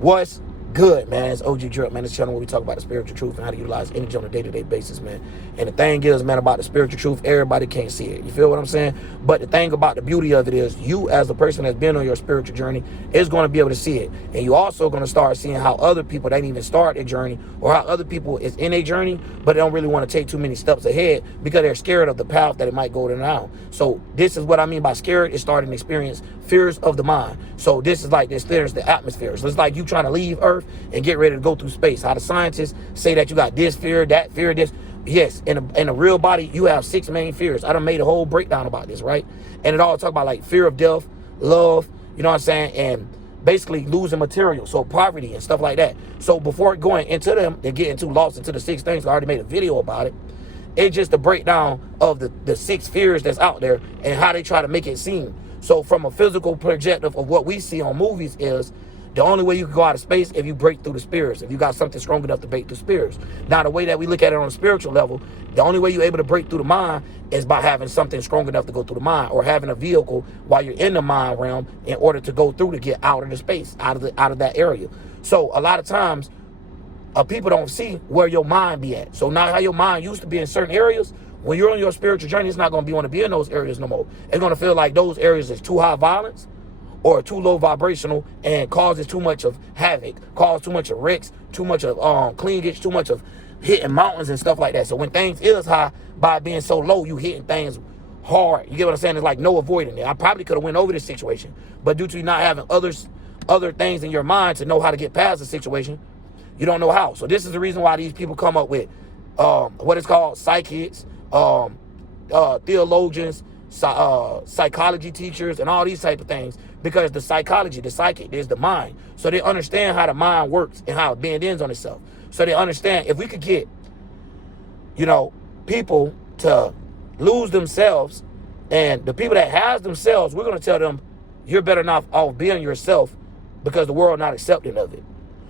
What's good, man? It's OG Drip, man. This channel where we talk about the spiritual truth and how to utilize energy on a day-to-day basis, man. And the thing is, man, about the spiritual truth, everybody can't see it. You feel what I'm saying? But the thing about the beauty of it is, you as the person that's been on your spiritual journey is going to be able to see it. And you also going to start seeing how other people that didn't even start their journey, or how other people is in a journey, but they don't really want to take too many steps ahead because they're scared of the path that it might go down. So this is what I mean by scared, is starting to experience fears of the mind. So this is like this, there's the atmosphere. So it's like you trying to leave Earth and get ready to go through space. How the scientists say that you got this fear, this. Yes, in a real body, you have 6 main fears. I done made a whole breakdown about this, right? And it all talk about like fear of death, love, you know what I'm saying? And basically losing material, so poverty and stuff like that. So before going into them and getting too lost into the 6 things, I already made a video about it. It's just a breakdown of the 6 fears that's out there and how they try to make it seem. So from a physical perspective of what we see on movies is, the only way you can go out of space if you break through the spirits, if you got something strong enough to break through spirits. Now, the way that we look at it on a spiritual level, the only way you're able to break through the mind is by having something strong enough to go through the mind, or having a vehicle while you're in the mind realm in order to go through to get out of the space, out of that area. So a lot of times, people don't see where your mind be at. So now how your mind used to be in certain areas, when you're on your spiritual journey, it's not going to want to be in those areas no more. It's going to feel like those areas is too high violence, or too low vibrational, and causes too much of havoc, cause too much of wrecks, too much of cleavage, too much of hitting mountains and stuff like that. So when things is high, by being so low, you hitting things hard. You get what I'm saying? It's like no avoiding it. I probably could have went over this situation, but due to you not having other things in your mind to know how to get past the situation, you don't know how. So this is the reason why these people come up with what is called psychics, theologians, psychology teachers, and all these type of things, because the psychology, the psychic, is the mind. So they understand how the mind works and how it bends on itself. So they understand if we could get, people to lose themselves, and the people that has themselves, we're going to tell them, you're better off being yourself, because the world not accepting of it.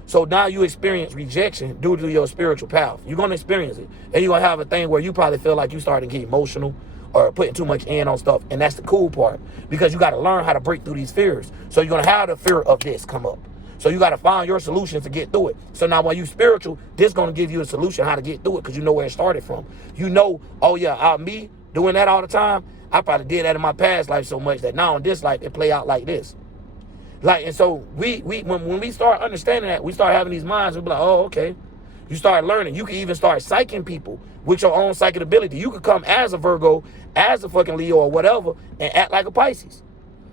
So now you experience rejection due to your spiritual path. You're going to experience it. And you're going to have a thing where you probably feel like you starting to get emotional or putting too much in on stuff. And that's the cool part, because you got to learn how to break through these fears. So you're going to have the fear of this come up. So you got to find your solutions to get through it. So now when you spiritual, this going to give you a solution how to get through it, because you know where it started from. You know, oh yeah, me doing that all the time, I probably did that in my past life so much that now in this life, it play out like this. Like, and so when we start understanding that, we start having these minds, we be like, oh, okay. You start learning. You can even start psyching people with your own psychic ability. You could come as a Virgo, as a fucking Leo or whatever, and act like a Pisces,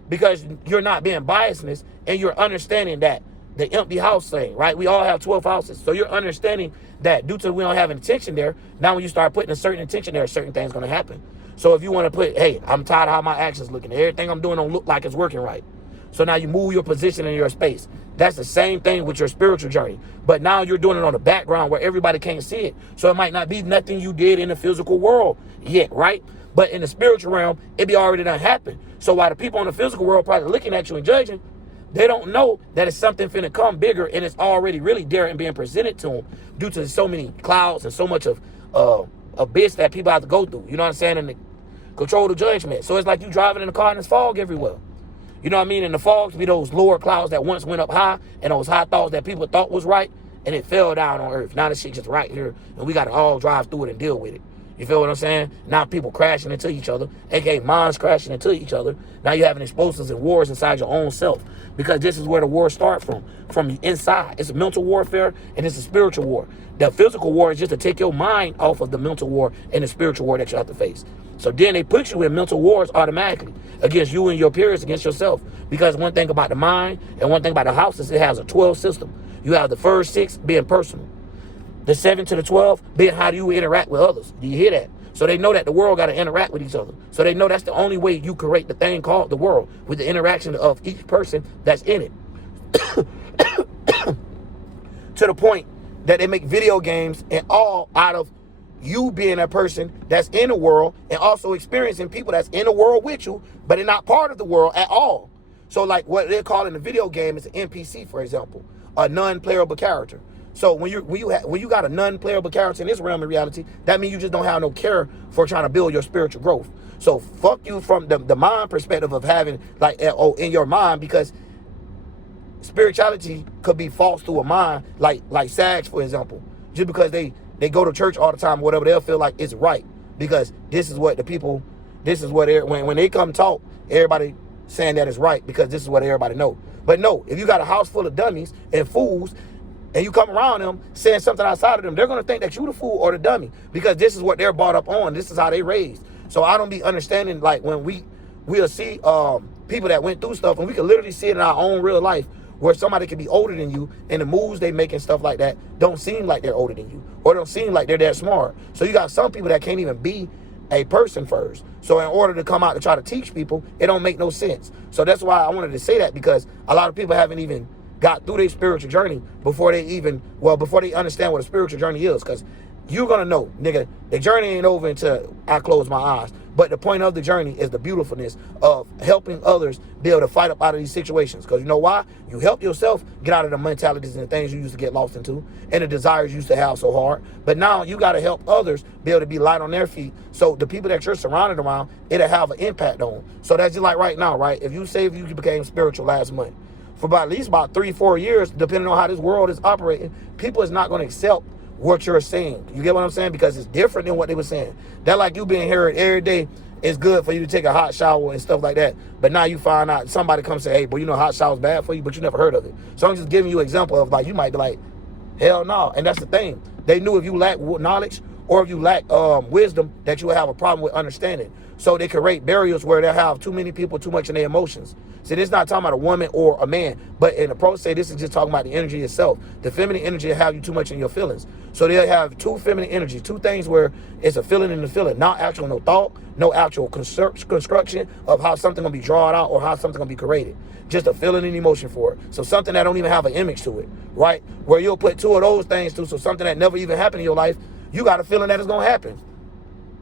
because you're not being biasness, and you're understanding that the empty house thing, right? We all have 12 houses. So you're understanding that due to we don't have intention there, now when you start putting a certain intention there, certain things going to happen. So if you want to put, hey, I'm tired of how my actions looking. Everything I'm doing don't look like it's working right. So now you move your position in your space. That's the same thing with your spiritual journey. But now you're doing it on the background where everybody can't see it. So it might not be nothing you did in the physical world yet, right? But in the spiritual realm, it be already done happened. So while the people in the physical world probably looking at you and judging, they don't know that it's something finna come bigger, and it's already really there and being presented to them due to so many clouds and so much of abyss that people have to go through. You know what I'm saying? And the control the judgment. So it's like you driving in a car and there's fog everywhere. You know what I mean? And the fogs be those lower clouds that once went up high, and those high thoughts that people thought was right, and it fell down on earth. Now the shit just right here, and we got to all drive through it and deal with it. You feel what I'm saying? Now people crashing into each other, aka minds crashing into each other. Now you're having explosives and wars inside your own self, because this is where the wars start from inside. It's a mental warfare, and it's a spiritual war. The physical war is just to take your mind off of the mental war and the spiritual war that you have to face. So then they put you in mental wars automatically against you and your peers, against yourself. Because one thing about the mind and one thing about the house is it has a 12 system. You have the first 6 being personal, the 7 to the 12 being how do you interact with others. Do you hear that? So they know that the world got to interact with each other. So they know that's the only way you create the thing called the world, with the interaction of each person that's in it. To the point that they make video games and all out of you being a person that's in the world, and also experiencing people that's in the world with you, but they're not part of the world at all. So like what they're calling the video game is an NPC, for example, a non-playable character. So when you got a non-playable character in this realm of reality, that means you just don't have no care for trying to build your spiritual growth. So fuck you from the mind perspective of having like in your mind, because spirituality could be false to a mind, like Sags, for example. Just because they go to church all the time, whatever, they'll feel like it's right because this is what the people, this is what when they come talk, everybody saying that it's right because this is what everybody know. But no, if you got a house full of dummies and fools, and you come around them saying something outside of them, they're gonna think that you the fool or the dummy because this is what they're brought up on. This is how they raised. So I don't be understanding, like, when we'll see people that went through stuff, and we can literally see it in our own real life where somebody can be older than you and the moves they make and stuff like that don't seem like they're older than you or don't seem like they're that smart. So you got some people that can't even be a person first. So in order to come out to try to teach people, it don't make no sense. So that's why I wanted to say that, because a lot of people haven't even got through their spiritual journey before they understand what a spiritual journey is. Because you're going to know, nigga, the journey ain't over until I close my eyes. But the point of the journey is the beautifulness of helping others be able to fight up out of these situations. Because you know why? You help yourself get out of the mentalities and the things you used to get lost into and the desires you used to have so hard. But now you got to help others be able to be light on their feet. So the people that you're surrounded around, it'll have an impact on. So that's just like right now, right? If you became spiritual last month, for at least 3-4 years, depending on how this world is operating, people is not going to accept what you're saying. You get what I'm saying? Because it's different than what they were saying. That like you being here every day is good for you to take a hot shower and stuff like that. But now you find out somebody comes and say, hey, but you know hot shower's bad for you, but you never heard of it. So I'm just giving you an example of, like, you might be like, hell no. And that's the thing. They knew if you lack knowledge or if you lack wisdom, that you would have a problem with understanding. So they create barriers where they have too many people, too much in their emotions. See, this is not talking about a woman or a man, but in the process, this is just talking about the energy itself. The feminine energy will have you too much in your feelings. So they'll have two feminine energies, two things where it's a feeling and a feeling, not actual no thought, no actual construction of how something gonna be drawn out or how something gonna be created. Just a feeling and emotion for it. So something that don't even have an image to it, right? Where you'll put two of those things to, so something that never even happened in your life, you got a feeling that it's gonna happen.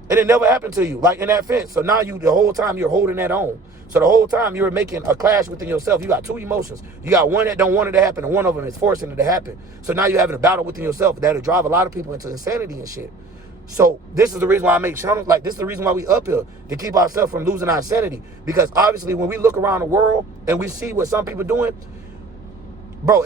And it never happened to you, like in that fence. So now the whole time you're holding that on. So the whole time you're making a clash within yourself. You got two emotions. You got one that don't want it to happen, and one of them is forcing it to happen. So now you're having a battle within yourself that'll drive a lot of people into insanity and shit. So this is the reason why I make channels like this. Is the reason why we up here, to keep ourselves from losing our sanity. Because obviously when we look around the world and we see what some people doing, bro,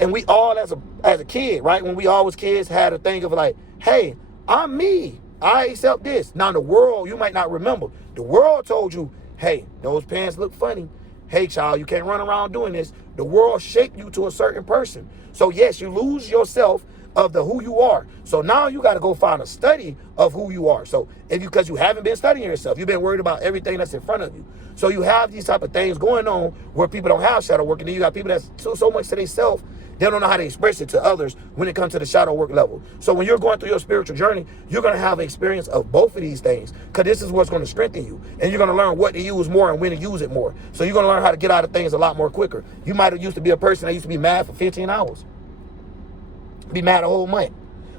and we all as a kid, right? When we all was kids had a thing of like, hey, I'm me. I accept this. Now the world, you might not remember. The world told you, hey, those pants look funny. Hey, child, you can't run around doing this. The world shaped you to a certain person. So yes, you lose yourself of who you are. So now you got to go find a study of who you are. So because you haven't been studying yourself, you've been worried about everything that's in front of you. So you have these type of things going on where people don't have shadow work, and then you got people that's so much to themselves, they don't know how to express it to others when it comes to the shadow work level. So when you're going through your spiritual journey, you're going to have an experience of both of these things, because this is what's going to strengthen you. And you're going to learn what to use more and when to use it more. So you're going to learn how to get out of things a lot more quicker. You might have used to be a person that used to be mad for 15 hours. Be mad a whole month.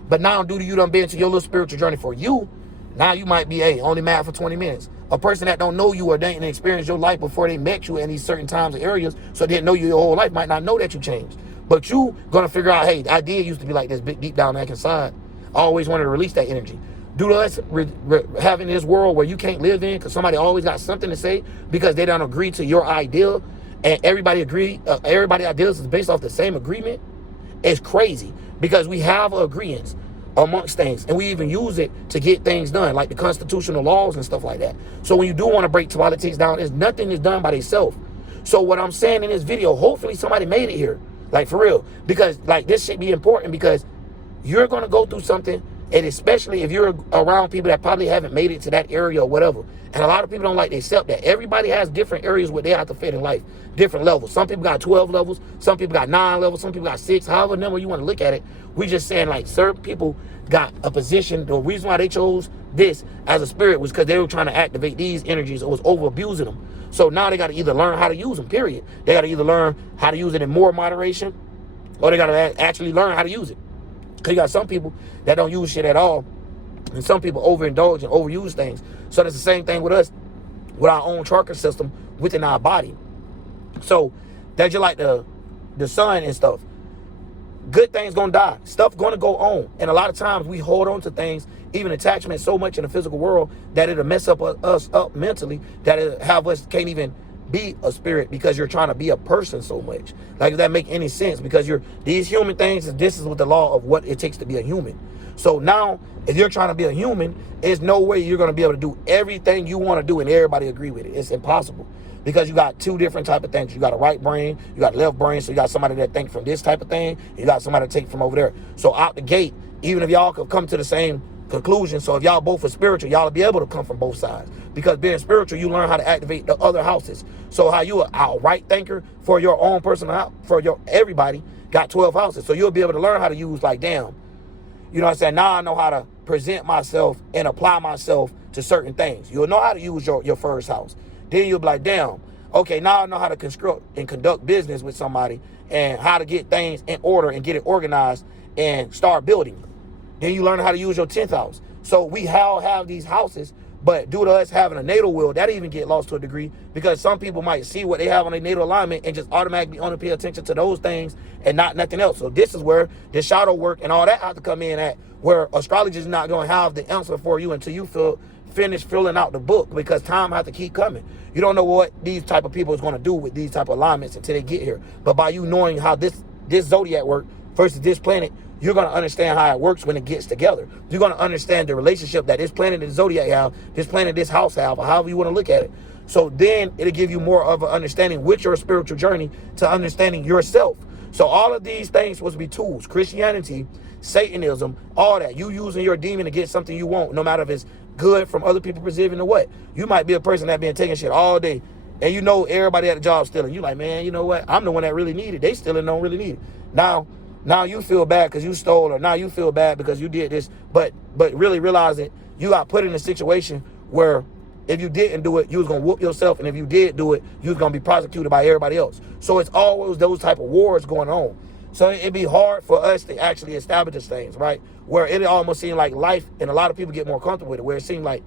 But now due to you done been to your little spiritual journey for you, now you might be only mad for 20 minutes. A person that don't know you or didn't experience your life before they met you in these certain times or areas, so they didn't know you your whole life, might not know that you changed. But you gonna figure out, hey, I did used to be like this, big deep down back inside. I always wanted to release that energy. Due to us having this world where you can't live in because somebody always got something to say because they don't agree to your ideal, and everybody ideas is based off the same agreement, it's crazy because we have agreements amongst things, and we even use it to get things done, like the constitutional laws and stuff like that. So when you do want to break politics down, nothing is done by themselves. So what I'm saying in this video, hopefully somebody made it here, like for real, because like this should be important, because you're going to go through something, and especially if you're around people that probably haven't made it to that area or whatever. And a lot of people don't like to accept that. Everybody has different areas where they have to fit in life, different levels. Some people got 12 levels, some people got 9 levels, some people got 6, however number you want to look at it. We just saying like certain people got a position. The reason why they chose this as a spirit was because they were trying to activate these energies or was over abusing them. So now they got to either learn how to use them, period. They got to either learn how to use it in more moderation, or they got to actually learn how to use it. Because you got some people that don't use shit at all, and some people overindulge and overuse things. So that's the same thing with us, with our own chakra system within our body. So that's just like the sun and stuff. Good things gonna die. Stuff gonna go on. And a lot of times we hold on to things, even attachment, so much in the physical world that it'll mess up us up mentally, that it'll have us can't even be a spirit because you're trying to be a person so much. Like, does that make any sense? Because these human things, this is what the law of what it takes to be a human. So now, if you're trying to be a human, there's no way you're going to be able to do everything you want to do and everybody agree with it. It's impossible. Because you got two different type of things. You got a right brain, you got a left brain, so you got somebody that think from this type of thing, you got somebody that think from over there. So out the gate, even if y'all could come to the same conclusion, so if y'all both are spiritual, y'all will be able to come from both sides. Because being spiritual, you learn how to activate the other houses. So how you a right thinker for your own personal, for your everybody, got 12 houses. So you'll be able to learn how to use, like, damn, you know what I'm saying? Now I know how to present myself and apply myself to certain things. You'll know how to use your first house. Then you'll be like, damn, okay, now I know how to construct and conduct business with somebody and how to get things in order and get it organized and start building. Then you learn how to use your 10th house. So we all have these houses, but due to us having a natal wheel, that even get lost to a degree because some people might see what they have on their natal alignment and just automatically only pay attention to those things and not nothing else. So this is where the shadow work and all that have to come in at, where astrology is not going to have the answer for you until you finish filling out the book, because time has to keep coming. You don't know what these type of people is going to do with these type of alignments until they get here. But by you knowing how this zodiac work versus this planet, you're going to understand how it works when it gets together. You're going to understand the relationship that this planet and zodiac have, this planet, this house have, or however you want to look at it. So then it'll give you more of an understanding with your spiritual journey to understanding yourself. So all of these things supposed to be tools. Christianity, Satanism, all that. You using your demon to get something you want, no matter if it's good from other people perceiving or what. You might be a person that been taking shit all day, and you know everybody at the job stealing. You like, man, you know what? I'm the one that really need it. They stealing don't really need it. Now you feel bad because you stole, or now you feel bad because you did this. But really realizing you got put in a situation where if you didn't do it, you was going to whoop yourself. And if you did do it, you was going to be prosecuted by everybody else. So it's always those type of wars going on. So it'd be hard for us to actually establish things, right? Where it almost seemed like life, and a lot of people get more comfortable with it, where it seemed like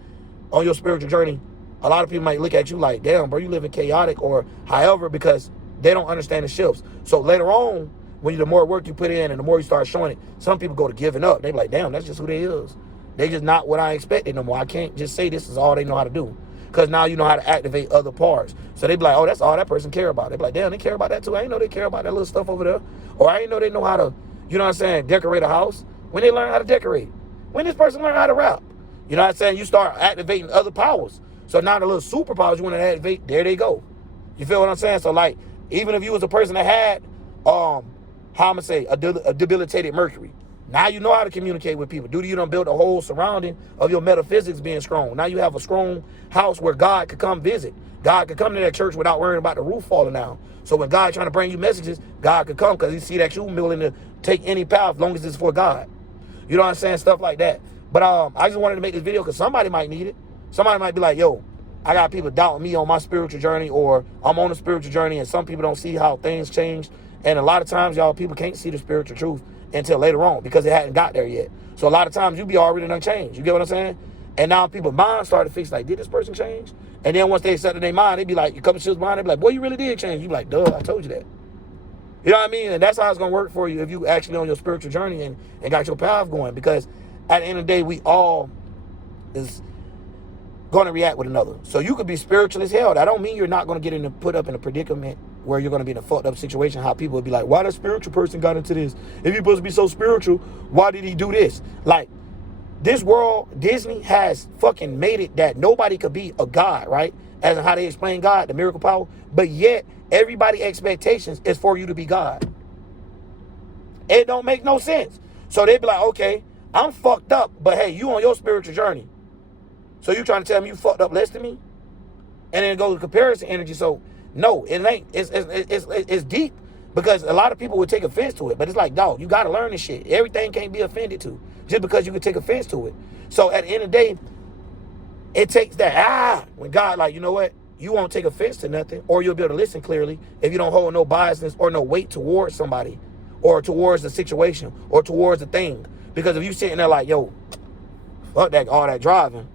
on your spiritual journey, a lot of people might look at you like, damn, bro, you living chaotic or however, because they don't understand the shifts. So later on, when the more work you put in and the more you start showing it, some people go to giving up. They be like, damn, that's just who they is. They just not what I expected no more. I can't just say this is all they know how to do. Because now you know how to activate other parts. So they be like, oh, that's all that person care about. They be like, damn, they care about that too. I didn't know they care about that little stuff over there. Or I didn't know they know how to, you know what I'm saying, decorate a house. When they learn how to decorate. When this person learn how to rap. You know what I'm saying? You start activating other powers. So now the little superpowers you want to activate, there they go. You feel what I'm saying? So like, even if you was a person that had, how I'm going to say, a debilitated Mercury. Now you know how to communicate with people. You done build a whole surrounding of your metaphysics being strong. Now you have a strong house where God could come visit. God could come to that church without worrying about the roof falling down. So when God trying to bring you messages, God could come because he see that you willing to take any path as long as it's for God. You know what I'm saying? Stuff like that. But I just wanted to make this video because somebody might need it. Somebody might be like, yo, I got people doubting me on my spiritual journey, or I'm on a spiritual journey and some people don't see how things change. And a lot of times, y'all, people can't see the spiritual truth until later on because it hadn't got there yet. So a lot of times you be already done changed. You get what I'm saying? And now people's minds start to fix like, did this person change? And then once they set in their mind, they be like, you come to shit's mind, they be like, boy, you really did change. You be like, duh, I told you that. You know what I mean? And that's how it's going to work for you if you actually on your spiritual journey and got your path going. Because at the end of the day, we all is going to react with another. So you could be spiritual as hell. That don't mean you're not going to get put up in a predicament where you're going to be in a fucked up situation. How people would be like, why that spiritual person got into this? If he's supposed to be so spiritual, why did he do this? Like, this world, Disney has fucking made it that nobody could be a god, right? As in how they explain God, the miracle power. But yet, everybody's expectations is for you to be God. It don't make no sense. So they be like, okay, I'm fucked up, but hey, you on your spiritual journey. So you trying to tell me you fucked up less than me? And then it goes to comparison energy. So no, it ain't. It's deep, because a lot of people would take offense to it. But it's like, dog, you got to learn this shit. Everything can't be offended to just because you can take offense to it. So at the end of the day, it takes that, when God like, you know what? You won't take offense to nothing, or you'll be able to listen clearly if you don't hold no biasness or no weight towards somebody or towards the situation or towards the thing. Because if you sitting there like, yo, fuck that, all that driving.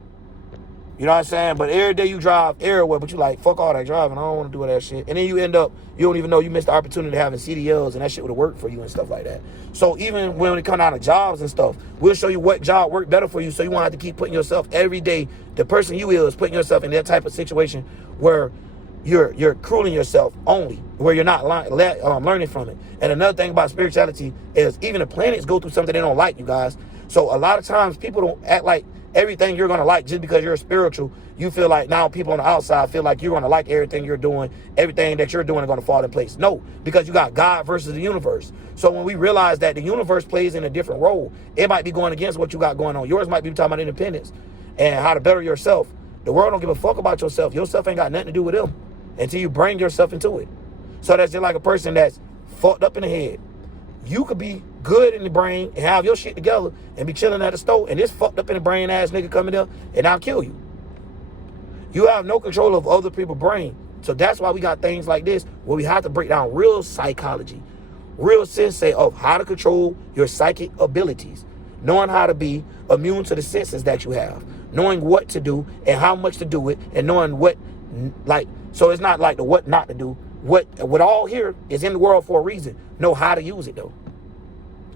You know what I'm saying? But every day you drive everywhere, but you like, fuck all that driving. I don't want to do that shit. And then you end up, you don't even know you missed the opportunity of having CDLs, and that shit would have worked for you and stuff like that. So even when it come out of jobs and stuff, we'll show you what job worked better for you, so you won't have to keep putting yourself every day. The person you is putting yourself in that type of situation where you're crueling yourself only, where you're not learning from it. And another thing about spirituality is even the planets go through something they don't like, you guys. So a lot of times people don't act like everything you're going to like just because you're spiritual. You feel like now people on the outside feel like you're going to like everything you're doing. Everything that you're doing is going to fall in place. No, because you got God versus the universe. So when we realize that the universe plays in a different role, it might be going against what you got going on. Yours might be talking about independence and how to better yourself. The world don't give a fuck about yourself. Yourself ain't got nothing to do with them until you bring yourself into it. So that's just like a person that's fucked up in the head. You could be good in the brain and have your shit together and be chilling at the store, and this fucked up in the brain ass nigga coming there and I'll kill you. You have no control of other people's brain. So that's why we got things like this where we have to break down real psychology, real sensei of how to control your psychic abilities, knowing how to be immune to the senses that you have, knowing what to do and how much to do it, and knowing what, like, so it's not like the what not to do. What all here is in the world for a reason. Know how to use it though.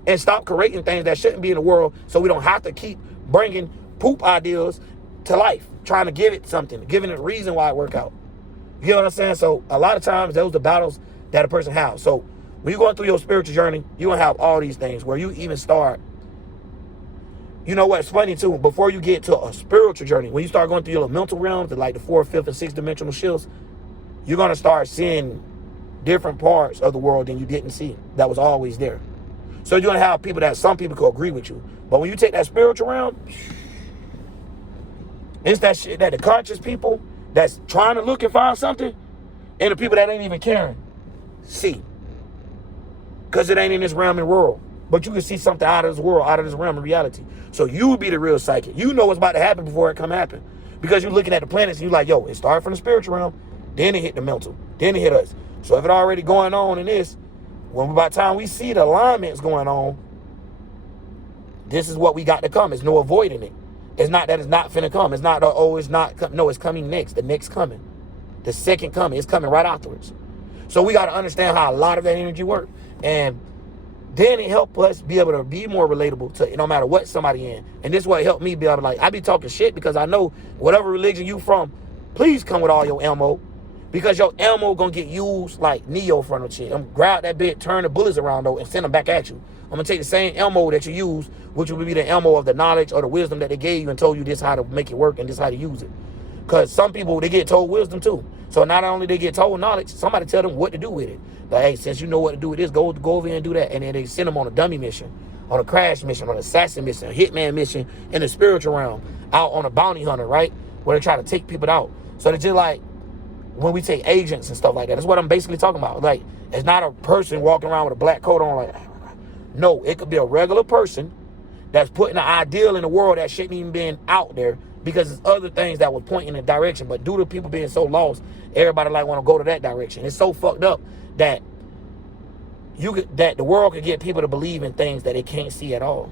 And stop creating things that shouldn't be in the world so we don't have to keep bringing poop ideas to life, trying to give it something, giving it a reason why it work out. You know what I'm saying? So a lot of times those are the battles that a person has. So when you're going through your spiritual journey, you're going to have all these things where you even start. You know what's funny too? Before you get to a spiritual journey, when you start going through your mental realms, like the 4th, 5th, and 6th dimensional shifts, you're going to start seeing different parts of the world than you didn't see that was always there. So you're going to have people that some people could agree with you. But when you take that spiritual realm, it's that shit that the conscious people that's trying to look and find something, and the people that ain't even caring see. Because it ain't in this realm and world. But you can see something out of this world, out of this realm of reality. So you would be the real psychic. You know what's about to happen before it come happen. Because you're looking at the planets and you're like, yo, it started from the spiritual realm, then it hit the mental, then it hit us. So if it already going on in this, when by the time we see the alignments going on, this is what we got to come. There's no avoiding it. It's not that it's not finna come. It's not, oh, it's not. No, it's coming next. The next coming. The second coming. It's coming right afterwards. So we got to understand how a lot of that energy works. And then it helped us be able to be more relatable to no matter what somebody in. And this is what helped me be able to, like, I be talking shit because I know whatever religion you from, please come with all your ammo. Because your ammo gonna get used like Neo from the shit. I'm gonna grab that bit, turn the bullets around though, and send them back at you. I'm gonna take the same ammo that you use, which will be the ammo of the knowledge or the wisdom that they gave you and told you this how to make it work and this how to use it. Because some people, they get told wisdom too. So not only they get told knowledge, somebody tell them what to do with it. Like, hey, since you know what to do with this, go over here and do that. And then they send them on a dummy mission, on a crash mission, on an assassin mission, a hitman mission in the spiritual realm, out on a bounty hunter, right? Where they try to take people out. So they're just like, when we take agents and stuff like that, that's what I'm basically talking about. Like, it's not a person walking around with a black coat on like, no, it could be a regular person that's putting an ideal in the world that shouldn't even been out there because there's other things that would point in a direction. But due to people being so lost, everybody like want to go to that direction. It's so fucked up that that the world could get people to believe in things that they can't see at all.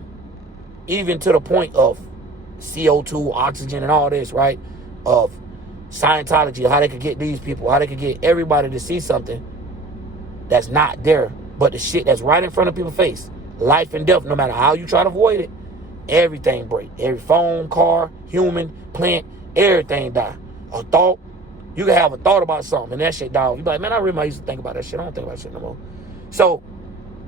Even to the point of CO2, oxygen, and all this, right? Of Scientology, how they could get these people, how they could get everybody to see something that's not there, but the shit that's right in front of people's face. Life and death, no matter how you try to avoid it, everything break. Every phone, car, human, plant, everything die. A thought, you can have a thought about something and that shit die off. You be like, man, I remember I used to think about that shit. I don't think about that shit no more. So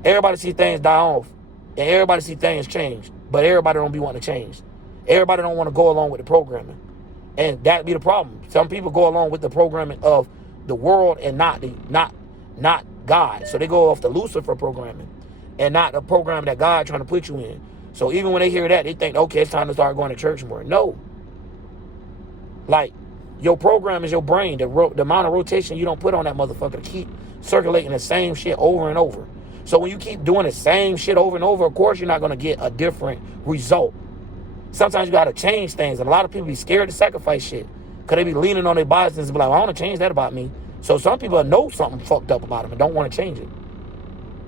everybody see things die off and everybody see things change, but everybody don't be wanting to change. Everybody don't want to go along with the programming. And that be the problem. Some people go along with the programming of the world and not God. So they go off the Lucifer programming and not the program that God trying to put you in. So even when they hear that, they think, okay, it's time to start going to church more. No. Like, your program is your brain. The amount of rotation you don't put on that motherfucker to keep circulating the same shit over and over. So when you keep doing the same shit over and over, of course you're not going to get a different result. Sometimes you got to change things. And a lot of people be scared to sacrifice shit because they be leaning on their biases and be like, well, I want to change that about me. So some people know something fucked up about them and don't want to change it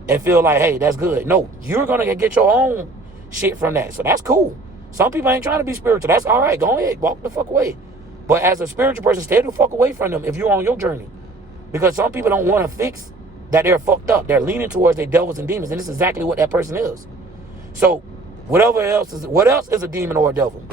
and feel like, hey, that's good. No, you're going to get your own shit from that. So that's cool. Some people ain't trying to be spiritual. That's all right. Go ahead. Walk the fuck away. But as a spiritual person, stay the fuck away from them if you're on your journey. Because some people don't want to fix that they're fucked up. They're leaning towards their devils and demons. And this is exactly what that person is. So what else is a demon or a devil?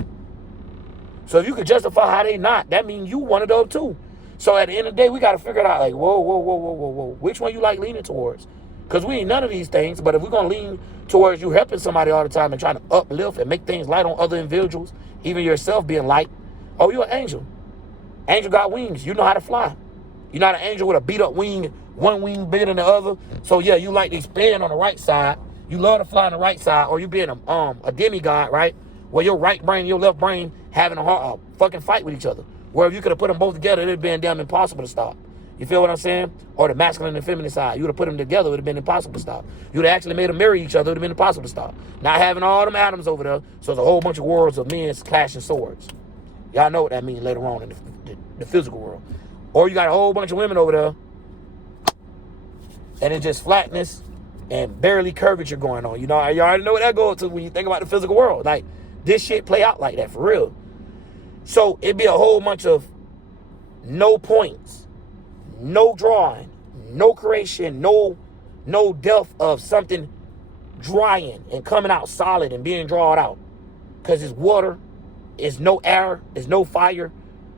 So if you could justify how they not, that means you one of those too. So at the end of the day, we got to figure it out, like, whoa, whoa, whoa, whoa, whoa, whoa. Which one you like leaning towards? Because we ain't none of these things, but if we're going to lean towards you helping somebody all the time and trying to uplift and make things light on other individuals, even yourself being light, oh, you're an angel. Angel got wings. You know how to fly. You're not an angel with a beat up wing, one wing bigger than the other. So yeah, you like to expand on the right side. You love to fly on the right side, or you being a demigod, right? Where your right brain and your left brain having a fucking fight with each other. Where if you could have put them both together, it'd have been damn impossible to stop. You feel what I'm saying? Or the masculine and feminine side. You would have put them together, it would have been impossible to stop. You would have actually made them marry each other, it would have been impossible to stop. Not having all them atoms over there, so it's a whole bunch of worlds of men clashing swords. Y'all know what that means later on in the physical world. Or you got a whole bunch of women over there, and it's just flatness and barely curvature going on. You know, you already know what that goes to when you think about the physical world. Like, this shit play out like that, for real. So it'd be a whole bunch of no points, no drawing, no creation, no depth of something drying and coming out solid and being drawn out. Because it's water, it's no air, it's no fire,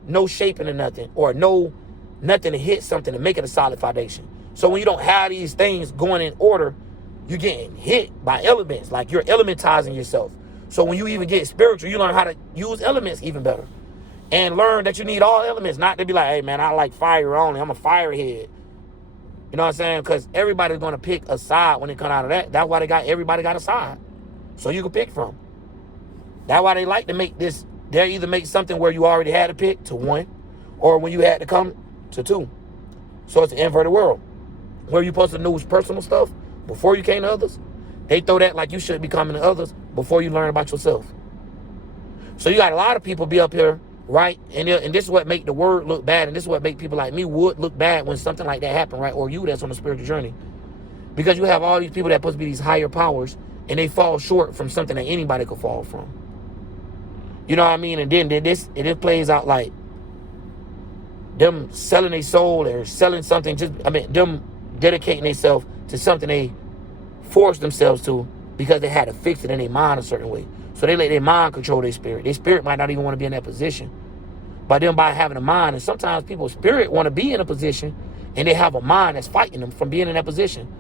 no shaping or nothing, or nothing to hit something to make it a solid foundation. So when you don't have these things going in order, you're getting hit by elements, like you're elementizing yourself. So when you even get spiritual, you learn how to use elements even better. And learn that you need all elements, not to be like, hey man, I like fire only, I'm a firehead. You know what I'm saying? Because everybody's going to pick a side when they come out of that. That's why everybody got a side. So you can pick from. That's why they like to make this, they either make something where you already had to pick to 1, or when you had to come to 2. So it's an inverted world. Where you supposed to know personal stuff before you came to others, they throw that like you should be coming to others before you learn about yourself. So you got a lot of people be up here, right? And this is what make the word look bad, and this is what make people like me would look bad when something like that happen, right? Or you that's on a spiritual journey. Because you have all these people that supposed to be these higher powers, and they fall short from something that anybody could fall from. You know what I mean? And then it plays out like them selling their soul or selling something, them dedicating themselves to something they forced themselves to because they had to fix it in their mind a certain way. So they let their mind control their spirit. Their spirit might not even want to be in that position. But then by having a mind, and sometimes people's spirit want to be in a position, and they have a mind that's fighting them from being in that position.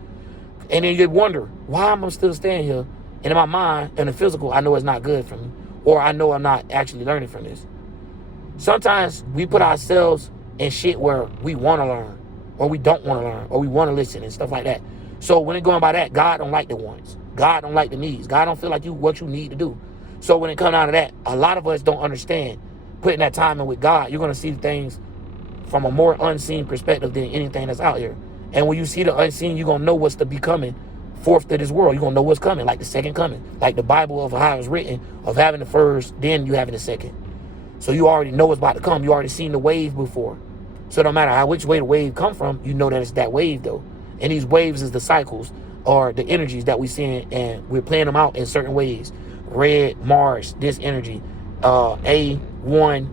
And then you wonder, why am I still staying here? And in my mind, in the physical, I know it's not good for me. Or I know I'm not actually learning from this. Sometimes we put ourselves in shit where we want to learn, or we don't want to learn, or we want to listen and stuff like that. So when it's going by that, God don't like the wants. God don't like the needs. God don't feel like what you need to do. So when it comes out of that, a lot of us don't understand putting that time in with God. You're going to see things from a more unseen perspective than anything that's out here. And when you see the unseen, you're going to know what's to be coming forth to this world. You're going to know what's coming, like the second coming, like the Bible of how it's written, of having the first, then you having the second. So you already know what's about to come. You already seen the wave before. So no matter which way the wave come from, you know that it's that wave though. And these waves is the cycles or the energies that we seeing, and we're playing them out in certain ways. Red, Mars, this energy, A1,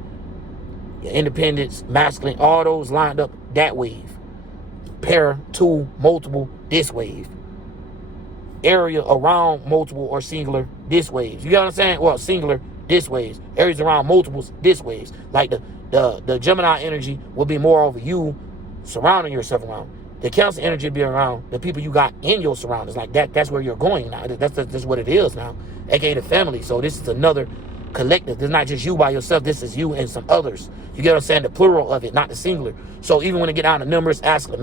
independence, masculine, all those lined up that wave. Pair, 2, multiple, this wave. Area around multiple or singular, this wave. You know what I'm saying? Well, singular, this waves. Areas around multiples, this waves. Like the Gemini energy will be more over you surrounding yourself around. The Cancer energy will be around the people you got in your surroundings. Like that's where you're going now. That's what it is now. AKA the family. So this is another collective. It's not just you by yourself. This is you and some others. You get what I'm saying? The plural of it, not the singular. So even when it get down to numbers, masculine,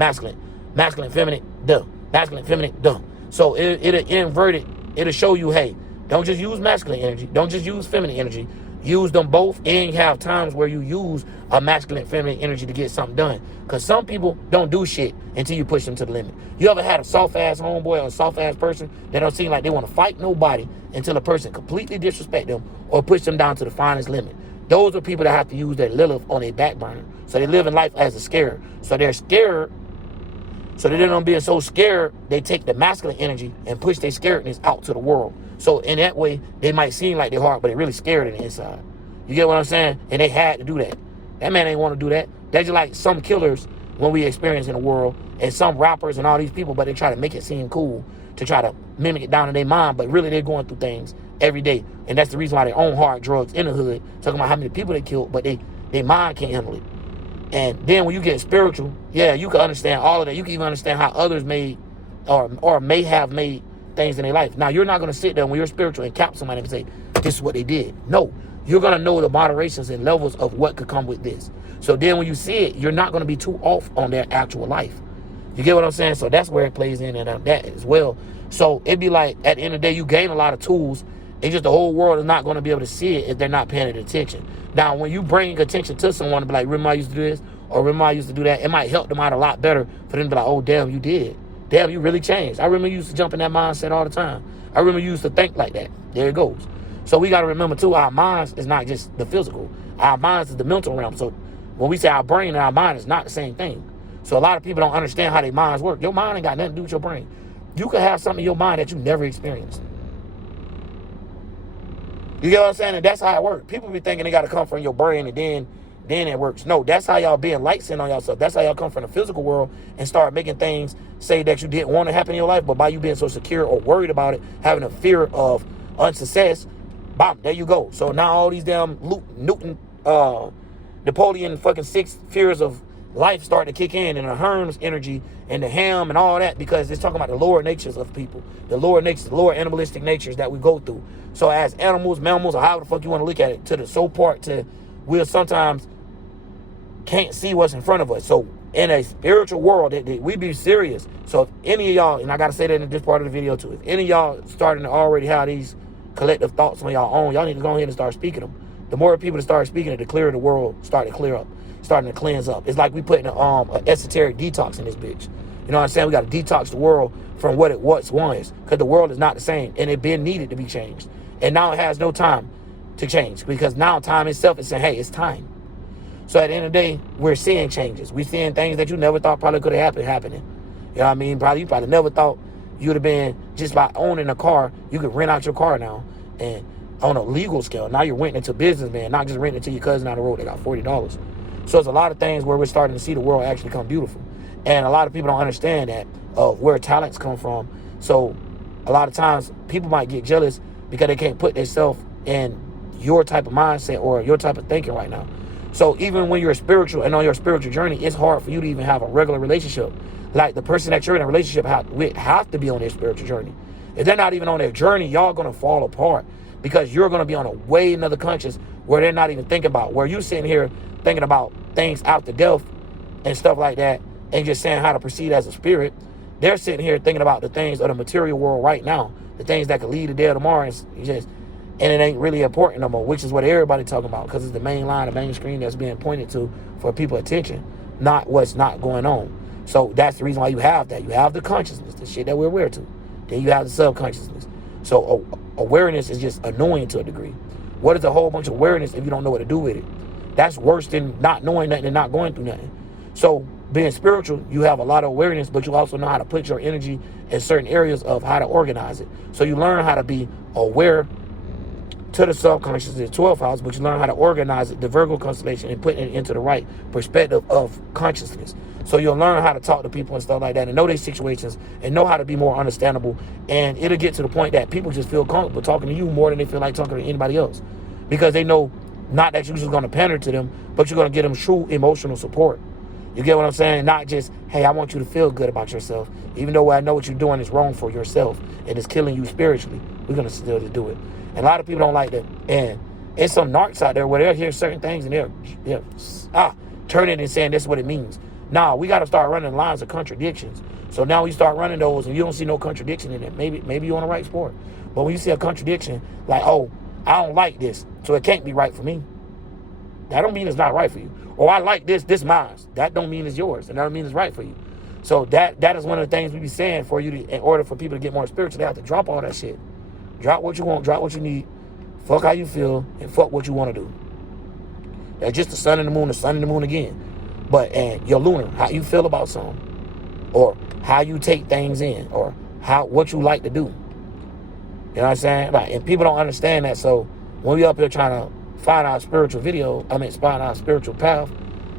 feminine, duh. Masculine, feminine, duh. So it'll invert it. It'll show you, hey, don't just use masculine energy. Don't just use feminine energy. Use them both, and have times where you use a masculine, feminine energy to get something done. Because some people don't do shit until you push them to the limit. You ever had a soft-ass homeboy or a soft-ass person that don't seem like they want to fight nobody until a person completely disrespect them or push them down to the finest limit? Those are people that have to use their Lilith on their back burner. So they live in life as a scare. So they're scared. So they don't being so scared, they take the masculine energy and push their scaredness out to the world. So in that way, they might seem like they're hard, but they're really scared in the inside. You get what I'm saying? And they had to do that. That man ain't want to do that. That's just like some killers when we experience in the world, and some rappers and all these people, but they try to make it seem cool to try to mimic it down in their mind, but really they're going through things every day. And that's the reason why they own hard drugs in the hood, talking about how many people they killed, but they mind can't handle it. And then when you get spiritual, yeah, you can understand all of that. You can even understand how others made or may have made things in their life. Now, you're not going to sit there when you're spiritual and cap somebody and say, this is what they did. No, you're going to know the moderations and levels of what could come with this. So then when you see it, you're not going to be too off on their actual life. You get what I'm saying? So that's where it plays in and that as well. So it'd be like, at the end of the day, you gain a lot of tools. It's just the whole world is not going to be able to see it if they're not paying attention. Now, when you bring attention to someone to be like, remember I used to do this? Or remember I used to do that? It might help them out a lot better for them to be like, oh, damn, you did. Damn, you really changed. I remember you used to jump in that mindset all the time. I remember you used to think like that. There it goes. So we got to remember, too, our minds is not just the physical. Our minds is the mental realm. So when we say our brain and our mind is not the same thing. So a lot of people don't understand how their minds work. Your mind ain't got nothing to do with your brain. You could have something in your mind that you never experienced. You get what I'm saying? And that's how it works. People be thinking they got to come from your brain and then it works. No, that's how y'all being light sent on yourself. That's how y'all come from the physical world and start making things say that you didn't want to happen in your life, but by you being so secure or worried about it, having a fear of unsuccess, bam, there you go. So now all these damn Newton, Napoleon fucking 6 fears of life start to kick in, and the Hermes energy and the ham and all that, because it's talking about the lower natures of people, the lower natures, the lower animalistic natures that we go through. So as animals, mammals, or however the fuck you want to look at it, to the soul part, to we'll sometimes can't see what's in front of us. So in a spiritual world, we be serious. So if any of y'all, and I got to say that in this part of the video too, if any of y'all starting to already have these collective thoughts on y'all own, y'all need to go ahead and start speaking them. The more people that start speaking it, the clearer the world start to clear up, starting to cleanse up. It's like we putting an esoteric detox in this bitch. You know what I'm saying? We got to detox the world from what it once was, because the world is not the same, and it been needed to be changed. And now it has no time to change, because now time itself is saying, hey, it's time. So at the end of the day, we're seeing changes. We're seeing things that you never thought probably could have happening. You know what I mean? You probably never thought you'd have been, just by owning a car, you could rent out your car now. And on a legal scale, now you're renting it to businessmen, not just renting it to your cousin down the road that got $40. So there's a lot of things where we're starting to see the world actually come beautiful. And a lot of people don't understand that, of where talents come from. So a lot of times people might get jealous because they can't put themselves in your type of mindset or your type of thinking right now. So even when you're spiritual and on your spiritual journey, it's hard for you to even have a regular relationship. Like the person that you're in a relationship with have to be on their spiritual journey. If they're not even on their journey, y'all going to fall apart, because you're going to be on a way another conscious where they're not even thinking about, where you sitting here thinking about things after death and stuff like that, and just saying how to proceed as a spirit. They're sitting here thinking about the things of the material world right now, the things that could lead to day tomorrow, and it ain't really important no more, which is what everybody talking about, because it's the main line, the main screen that's being pointed to for people's attention, not what's not going on. So that's the reason why you have that. You have the consciousness, the shit that we're aware to. Then you have the subconsciousness. So awareness is just annoying to a degree. What is a whole bunch of awareness if you don't know what to do with it? That's worse than not knowing nothing and not going through nothing. So being spiritual, you have a lot of awareness, but you also know how to put your energy in certain areas of how to organize it. So you learn how to be aware to the subconscious, the 12th house, but you learn how to organize it, the Virgo constellation, and put it into the right perspective of consciousness. So you'll learn how to talk to people and stuff like that, and know their situations, and know how to be more understandable. And it'll get to the point that people just feel comfortable talking to you more than they feel like talking to anybody else, because they know not that you're just going to pander to them, but you're going to give them true emotional support. You get what I'm saying? Not just, hey, I want you to feel good about yourself, even though I know what you're doing is wrong for yourself and it's killing you spiritually. We're going to still do it. And a lot of people don't like that. And there's some narcs out there where they'll hear certain things and they'll turn it and saying that's what it means. Now, we got to start running lines of contradictions. So now we start running those and you don't see no contradiction in it. Maybe you're on the right sport. But when you see a contradiction, like, oh, I don't like this, so it can't be right for me. That don't mean it's not right for you. Or I like this mine. That don't mean it's yours. And that don't mean it's right for you. So that is one of the things we be saying for you to, in order for people to get more spiritual, they have to drop all that shit. Drop what you want, drop what you need, fuck how you feel, and fuck what you want to do. That's just the sun and the moon again. But, and your lunar, how you feel about something, or how you take things in, or what you like to do. You know what I'm saying? Like, and people don't understand that. So when we up here trying to find our spiritual find our spiritual path,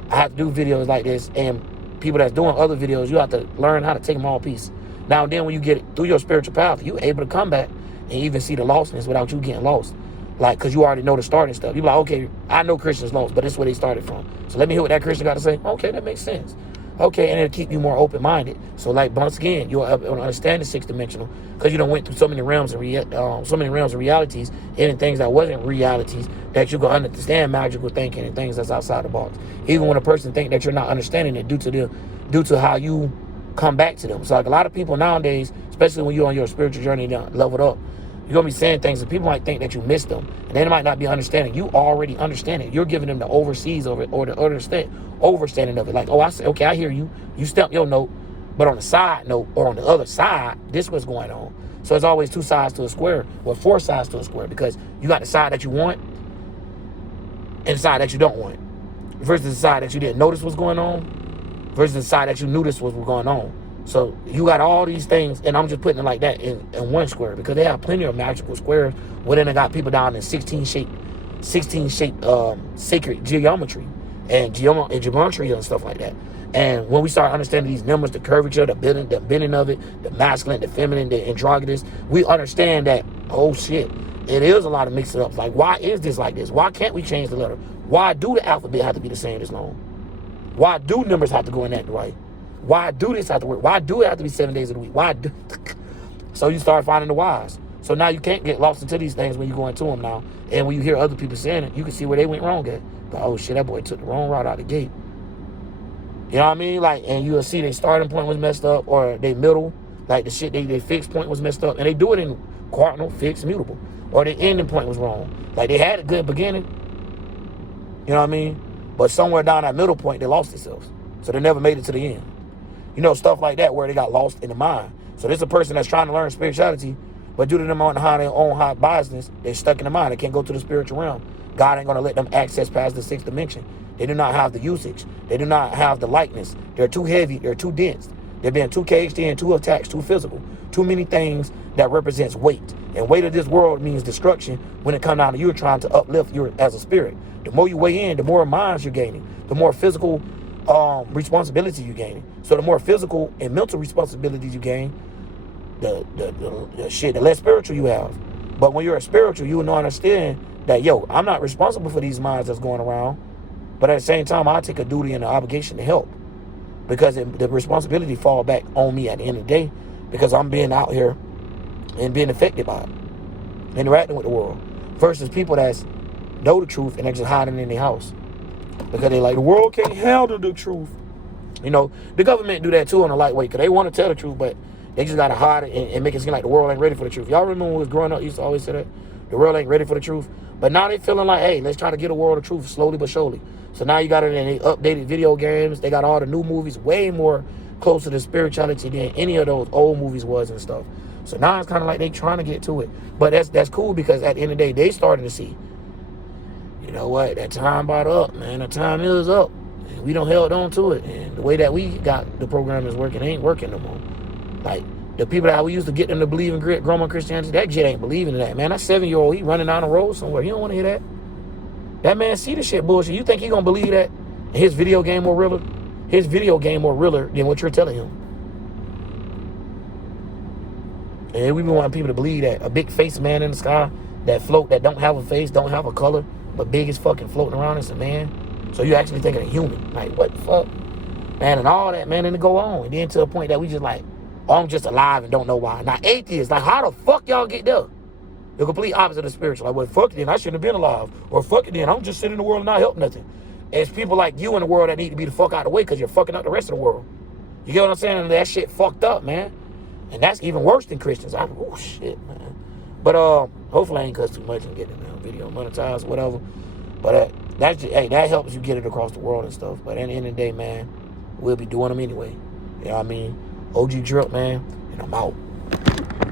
I have to do videos like this, and people that's doing other videos, you have to learn how to take them all piece. Now and then when you get through your spiritual path, you able to come back and even see the lostness without you getting lost. Like, because you already know the starting stuff. You're like, okay, I know Christians lost, but this is where they started from. So let me hear what that Christian got to say. Okay, that makes sense. Okay, and it'll keep you more open-minded. So, like, once again, you'll understand the sixth dimensional because you done went through so many realms of realities and things that wasn't realities that you can understand magical thinking and things that's outside the box. Even when a person think that you're not understanding it due to how you come back to them. So, like, a lot of people nowadays, especially when you're on your spiritual journey leveled up, you're going to be saying things and people might think that you missed them. And they might not be understanding. You already understand it. You're giving them the overseas of it or the overstanding of it. Like, oh, I say, okay, I hear you. You stamp your note. But on the side note or on the other side, this what's going on. So it's always two sides to a square or four sides to a square because you got the side that you want and the side that you don't want versus the side that you didn't notice what's going on versus the side that you knew this was going on. So you got all these things, and I'm just putting it like that in one square because they have plenty of magical squares where then they got people down in 16 shape sacred geometry and geometry and stuff like that. And when we start understanding these numbers, the curvature, the bending of it, the masculine, the feminine, the androgynous, we understand that, oh shit, it is a lot of mixing ups. Like, why is this like this? Why can't we change the letter? Why do the alphabet have to be the same as long? Why do numbers have to go in that right? Why do this have to work? Why do it have to be 7 days of the week? Why do? So you start finding the whys. So now you can't get lost into these things when you go into them now. And when you hear other people saying it, you can see where they went wrong at. But, oh shit, that boy took the wrong route out the gate. You know what I mean? Like, and you'll see their starting point was messed up or their middle, like the shit they fixed point was messed up. And they do it in cardinal, fixed, mutable. Or their ending point was wrong. Like they had a good beginning. You know what I mean? But somewhere down that middle point, they lost themselves. So they never made it to the end. You know, stuff like that where they got lost in the mind. So this is a person that's trying to learn spirituality, but due to them on their own high biasness, they're stuck in the mind. They can't go to the spiritual realm. God ain't going to let them access past the sixth dimension. They do not have the usage. They do not have the likeness. They're too heavy. They're too dense. They're being too caged in, too attached, too physical. Too many things that represents weight. And weight of this world means destruction when it comes down to you trying to uplift you as a spirit. The more you weigh in, the more minds you're gaining. The more physical responsibility you gain. So the more physical and mental responsibilities you gain, the less spiritual you have. But when you're a spiritual, you will understand that, yo, I'm not responsible for these minds that's going around. But at the same time, I take a duty and an obligation to help. Because the responsibility fall back on me at the end of the day. Because I'm being out here and being affected by it. Interacting with the world. Versus people that know the truth and they're just hiding in their house. Because they like, the world can't handle the truth. You know, the government do that too on a lightweight. Because they want to tell the truth, but they just got to hide it and make it seem like the world ain't ready for the truth. Y'all remember when we was growing up, used to always say that? The world ain't ready for the truth. But now they feeling like, hey, let's try to get a world of truth slowly but surely. So now you got it in the updated video games. They got all the new movies way more closer to spirituality than any of those old movies was and stuff. So now it's kind of like they trying to get to it. But that's cool because at the end of the day, they starting to see, you know what, that time about up, man. The time is up. And we don't held on to it. And the way that we got the program is working ain't working no more. Like, the people that we used to get them to believe in grandma Christianity, that shit ain't believing in that, man. That 7-year-old, he running down the road somewhere. He don't want to hear that. That man see the shit bullshit. You think he gonna believe that? His video game more realer? His video game more realer than what you're telling him. And we been wanting people to believe that a big face man in the sky that float, that don't have a face, don't have a color, but big as fucking floating around is a man. So you actually thinking a human. Like, what the fuck? Man, and all that, man, and it go on. And then to the point that we just like, oh, I'm just alive and don't know why. Now, atheists, like, how the fuck y'all get there? The complete opposite of spiritual. Like, well, fuck it then, I shouldn't have been alive. Or fuck it then, I'm just sitting in the world and not help nothing. And it's people like you in the world that need to be the fuck out of the way because you're fucking up the rest of the world. You get what I'm saying? And that shit fucked up, man. And that's even worse than Christians. Oh, shit, man. But hopefully I ain't cuss too much and get the video monetized or whatever. But that's just, hey, that helps you get it across the world and stuff. But at the end of the day, man, we'll be doing them anyway. You know what I mean? OG Drip, man, and I'm out.